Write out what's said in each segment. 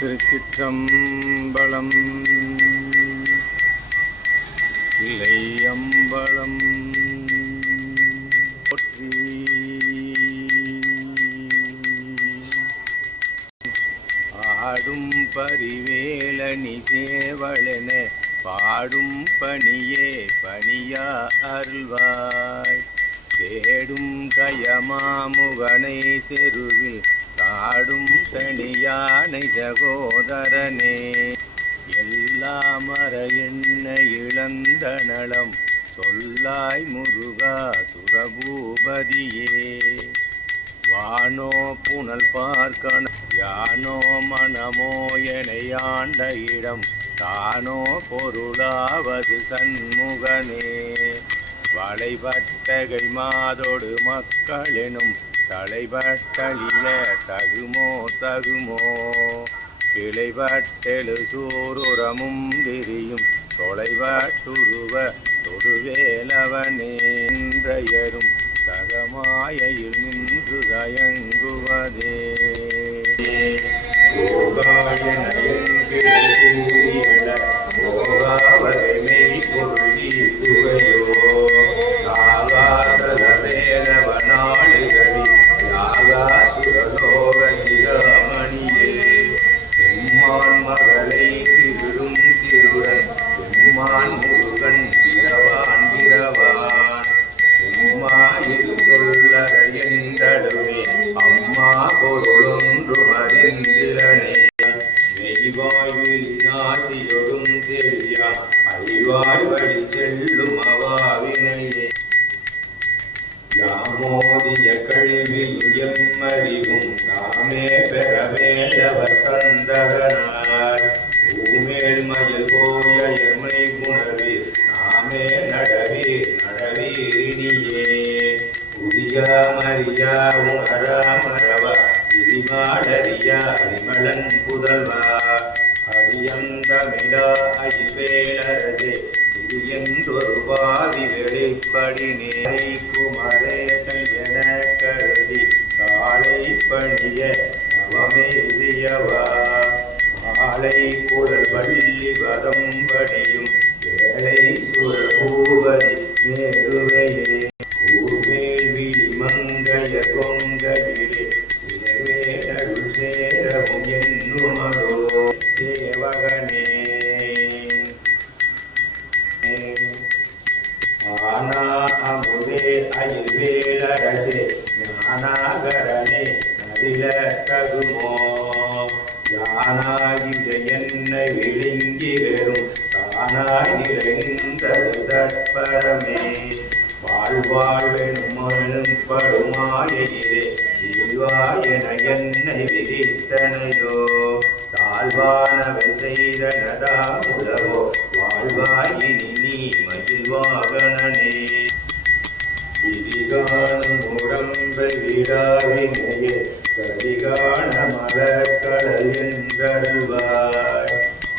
திருச்சிற்றம்பலம். இளையம்பலம் போற்றி. ஆடும் பரிவேலனி சேவலென பாடும் பணியே பணியா அருள்வாய். தேடும் கயமாமுகனை செருவில் காடும் தனியானை சகோதரனே எல்லா மர என்ன இழந்த நலம் சொல்லாய் முருகா சுரபூபதியே வானோ புனல் பார்க்கண யானோ மனமோ எனையாண்ட இடம் தானோ பொருளாவது சண்முகனே. வளைபட்டகை மாதோடு மக்களெனும் தலைவட்டழிய தகுமோ தகுமோ. கிளைவட்டெழு சூருரமும் விரியும் தொலைவட்டுருவ தொடுவேலவனே. செம்மான் முருகன் இரவான் இரவான் உம்மா இது சொல்லற அம்மா பொருளொன்று மறிந்திலனே மெய்வாய் தெரியா அறிவாய் வழி செல்லும் அவாவினையே. யாமோதிய கல்வியும் எம்மறிவும் தாமே பெற வேண்டவர் கந்தகனார். ஊமேல் மயில் போய புதிய மரியா உணரா மரவா விதிமாடரியா விமலன் புதல்வா அடியந்தமிழா அயில்வேலரசே இது என்றொரு வெளிப்படி நேரை குமரேசன் என கருதி காளை பணிய நவமேறியவா மாலை குழல் வள்ளி வரம்படியும் வேலை சுரல் பூவதி மேருவே அமுதே அயில் வேலரசே ஞானாகரனே நதில தகுமோ யானாகிய என்னை விழுங்கி வெறும் தானாய் நிறைந்தது தற்பரமே. வாழ்வாழ்வெனும் மனும் படுமாயிரே இல்வாயன என்னை விதித்தனையோ? தாழ்வானவை செய்தனதா உலகோ உடம்பை கதிகாண கதிகான மலர்கடல் என்றருவாய்.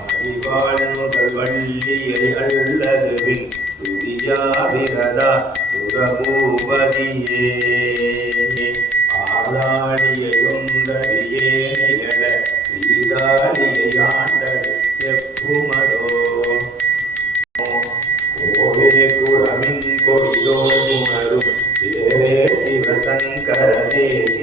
அறிவாள் முதல் வள்ளியை அல்லதுவின் துதியாவிரதா சுரபூபதியே ஆளாடியை ஒன்றறியேனையட செப்புமதோ. ஓவே குரமின் கொடியோ உணரும் ஏரே சிவசங்கர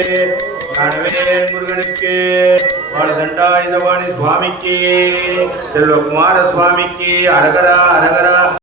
முருகனுக்கு கணவேல் முருகனுக்கு வாழதண்டாயுதவாணி சுவாமிக்கு செல்வகுமார சுவாமிக்கு அரகரா அரகரா.